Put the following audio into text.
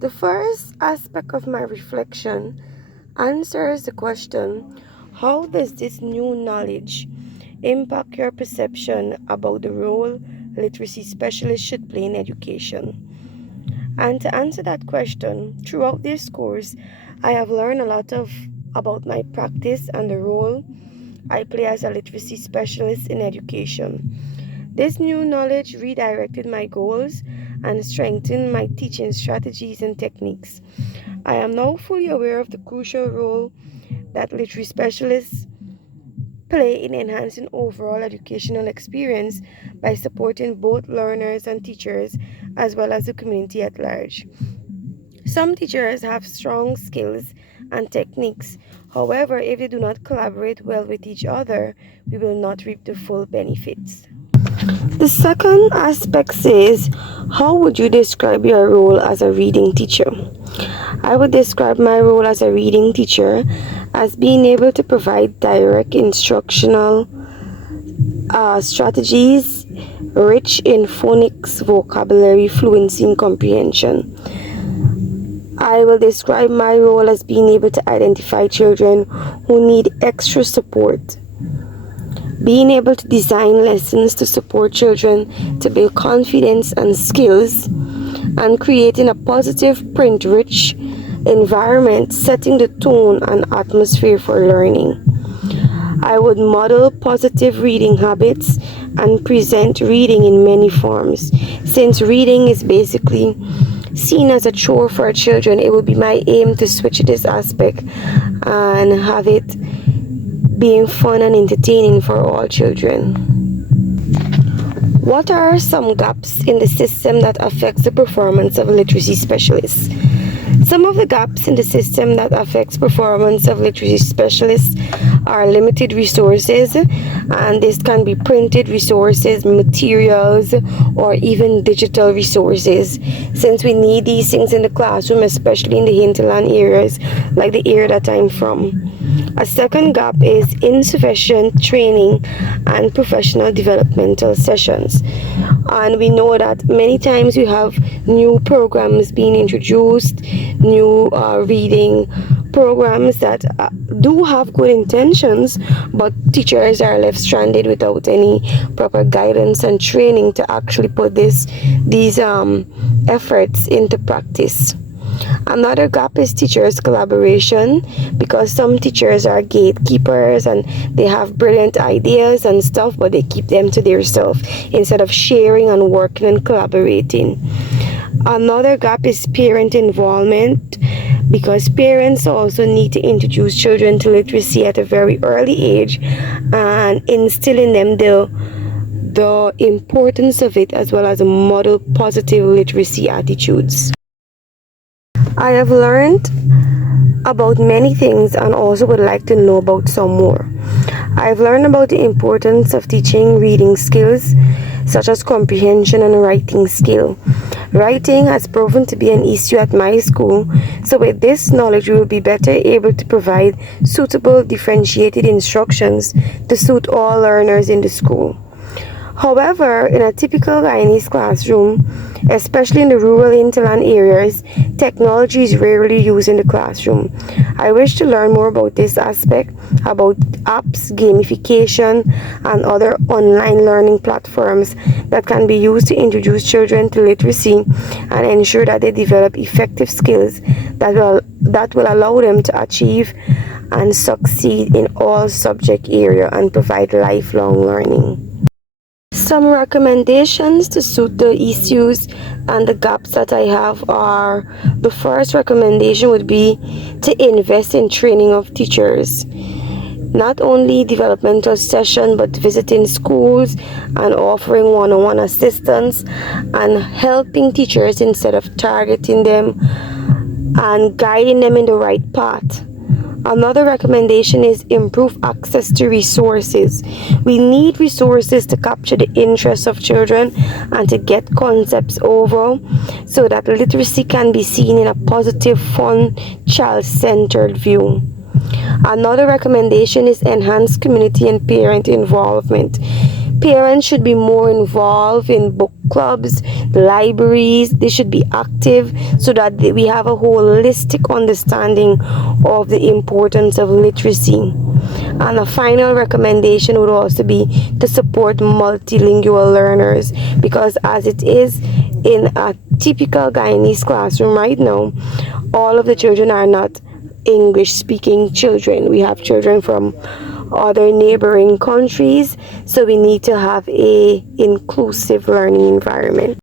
The first aspect of my reflection answers the question, how does this new knowledge impact your perception about the role literacy specialists should play in education? And to answer that question, throughout this course, I have learned a lot about my practice and the role I play as a literacy specialist in education. This new knowledge redirected my goals and strengthened my teaching strategies and techniques. I am now fully aware of the crucial role that literacy specialists play in enhancing overall educational experience by supporting both learners and teachers as well as the community at large. Some teachers have strong skills and techniques. However, if they do not collaborate well with each other, we will not reap the full benefits. The second aspect says, how would you describe your role as a reading teacher? I would describe my role as a reading teacher as being able to provide direct instructional strategies rich in phonics, vocabulary, fluency, and comprehension. I will describe my role as being able to identify children who need extra support, being able to design lessons to support children to build confidence and skills, and creating a positive print-rich environment, setting the tone and atmosphere for learning. I would model positive reading habits and present reading in many forms. Since reading is basically seen as a chore for children, it would be my aim to switch this aspect and have it being fun and entertaining for all children. What are some gaps in the system that affects the performance of literacy specialists? Some of the gaps in the system that affects performance of literacy specialists are limited resources, and this can be printed resources, materials, or even digital resources, since we need these things in the classroom, especially in the hinterland areas like the area that I'm from. A second gap is insufficient training and professional developmental sessions. And we know that many times we have new programs being introduced, new reading programs that do have good intentions, but teachers are left stranded without any proper guidance and training to actually put these efforts into practice. Another gap is teachers' collaboration, because some teachers are gatekeepers and they have brilliant ideas and stuff, but they keep them to themselves instead of sharing and working and collaborating. Another gap is parent involvement, because parents also need to introduce children to literacy at a very early age and instill in them the importance of it, as well as model positive literacy attitudes. I have learned about many things and also would like to know about some more. I've learned about the importance of teaching reading skills such as comprehension and writing skill. Writing has proven to be an issue at my school, so with this knowledge we will be better able to provide suitable differentiated instructions to suit all learners in the school. However, in a typical Guyanese classroom, especially in the rural hinterland areas, technology is rarely used in the classroom. I wish to learn more about this aspect, about apps, gamification, and other online learning platforms that can be used to introduce children to literacy and ensure that they develop effective skills that will allow them to achieve and succeed in all subject area and provide lifelong learning. Some recommendations to suit the issues and the gaps that I have are, the first recommendation would be to invest in training of teachers. Not only developmental session, but visiting schools and offering one-on-one assistance and helping teachers instead of targeting them and guiding them in the right path. Another recommendation is improve access to resources. We need resources to capture the interests of children and to get concepts over so that literacy can be seen in a positive, fun, child-centered view. Another recommendation is enhanced community and parent involvement. Parents should be more involved in book clubs, libraries, they should be active so that we have a holistic understanding of the importance of literacy. And a final recommendation would also be to support multilingual learners, because as it is in a typical Guyanese classroom right now, all of the children are not English speaking children. We have children from other neighboring countries, so we need to have a inclusive learning environment.